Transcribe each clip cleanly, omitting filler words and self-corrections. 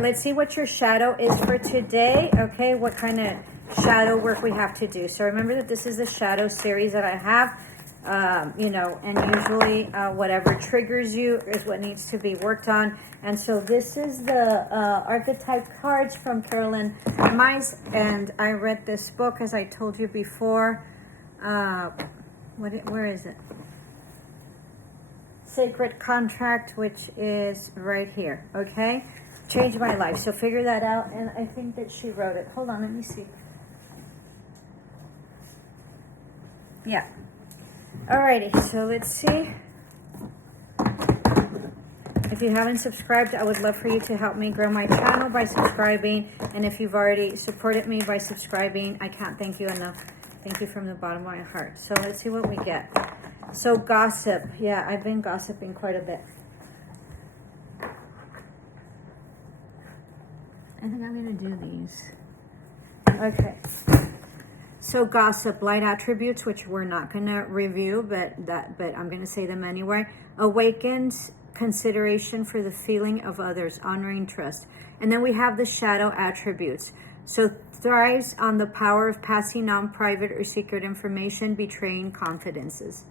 Let's see what your shadow is for today. Okay, what kind of shadow work we have to do. So remember that this is a shadow series that I have, you know, and usually whatever triggers you is what needs to be worked on. And so this is the archetype cards from Carolyn Myss, and I read this book, as I told you before. Where is it? Sacred Contract, which is right here. Okay, changed my life. So figure that out, and I think that she wrote it. Hold on, let me see. Yeah. Alrighty, so let's see. If you haven't subscribed, I would love for you to help me grow my channel by subscribing. And if you've already supported me by subscribing, I can't thank you enough. Thank you from the bottom of my heart. So let's see what we get. So gossip. Yeah, I've been gossiping quite a bit. I think I'm going to do these. Okay. So gossip, light attributes, which we're not going to review, but I'm going to say them anyway. Awakens consideration for the feeling of others, honoring trust. And then we have the shadow attributes. So thrives on the power of passing on private or secret information, betraying confidences.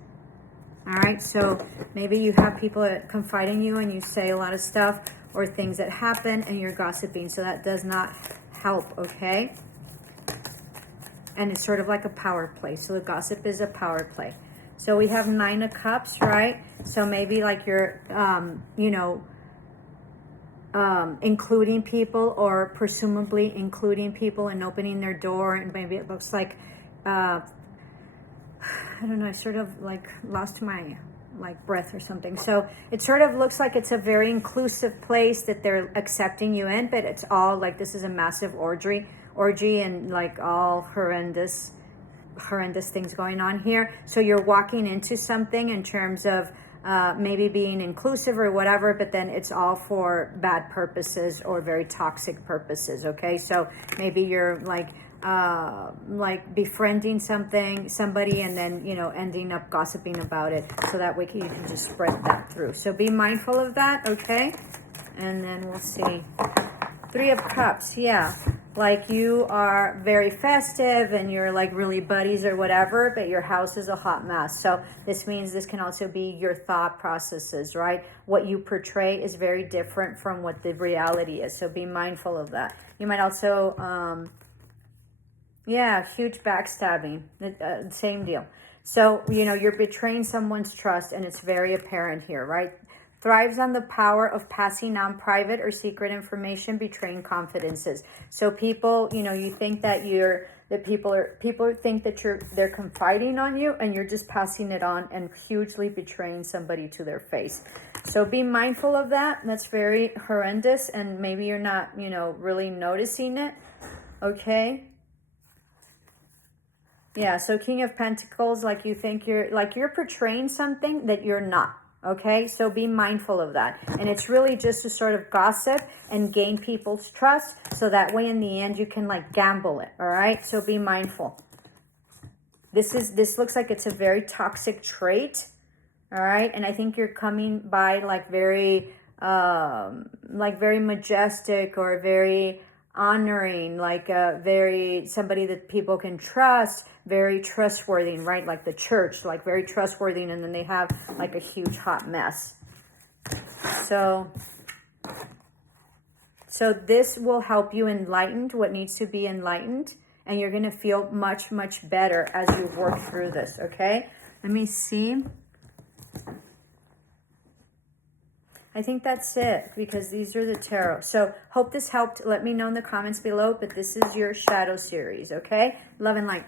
All right, so maybe you have people that confide in you and you say a lot of stuff or things that happen and you're gossiping. So that does not help, okay? And it's sort of like a power play. So the gossip is a power play. So we have 9 of Cups, right? So maybe like you're, you know, including people or presumably including people and opening their door. And maybe it looks like, I don't know, I sort of like lost my like breath or something. So it sort of looks like it's a very inclusive place that they're accepting you in, but it's all like this is a massive orgy and like all horrendous things going on here. So you're walking into something in terms of maybe being inclusive or whatever, but then it's all for bad purposes or very toxic purposes. Okay, so maybe you're like befriending somebody and then, you know, ending up gossiping about it, so that way you can just spread that through. So be mindful of that. Okay, and then we'll see. 3 of Cups. Yeah, like you are very festive and you're like really buddies or whatever, but your house is a hot mess. So this means this can also be your thought processes, right? What you portray is very different from what the reality is. So be mindful of that. You might also, yeah, huge backstabbing, same deal. So, you know, you're betraying someone's trust and it's very apparent here, right? Thrives on the power of passing on private or secret information, betraying confidences. So people, you know, you think that people think that they're confiding on you and you're just passing it on and hugely betraying somebody to their face. So be mindful of that. That's very horrendous and maybe you're not, you know, really noticing it. Okay. Yeah, so King of Pentacles, like you think you're portraying something that you're not. Okay, so be mindful of that. And it's really just to sort of gossip and gain people's trust, so that way in the end you can like gamble it. All right, so be mindful. This looks like it's a very toxic trait. All right, and I think you're coming by like very majestic or very honoring, like somebody that people can trust, very trustworthy, right? Like the church, like very trustworthy, and then they have like a huge hot mess. So this will help you enlighten what needs to be enlightened, and you're going to feel much, much better as you work through this. Okay, let me see. I think that's it, because these are the tarot. So hope this helped. Let me know in the comments below, but this is your shadow series, okay? Love and light.